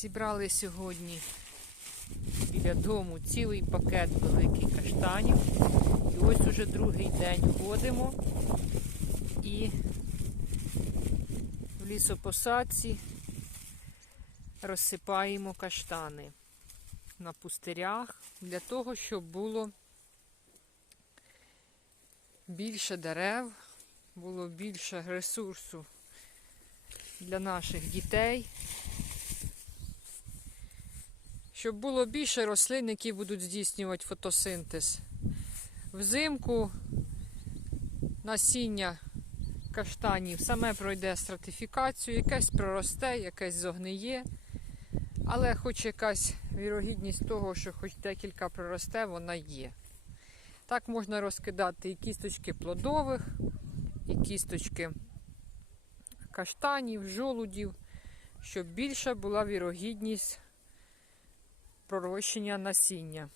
Зібрали сьогодні біля дому цілий пакет великих каштанів. І ось уже другий день ходимо і в лісопосадці розсипаємо каштани на пустирях для того, щоб було більше дерев, було більше ресурсу для наших дітей. Щоб було більше рослин, які будуть здійснювати фотосинтез. Взимку насіння каштанів саме пройде стратифікацію, якесь проросте, якесь зогниє. Але хоч якась вірогідність того, що хоч декілька проросте, вона є. Так можна розкидати і кісточки плодових, і кісточки каштанів, жолудів, щоб більша була вірогідність пророщення насіння.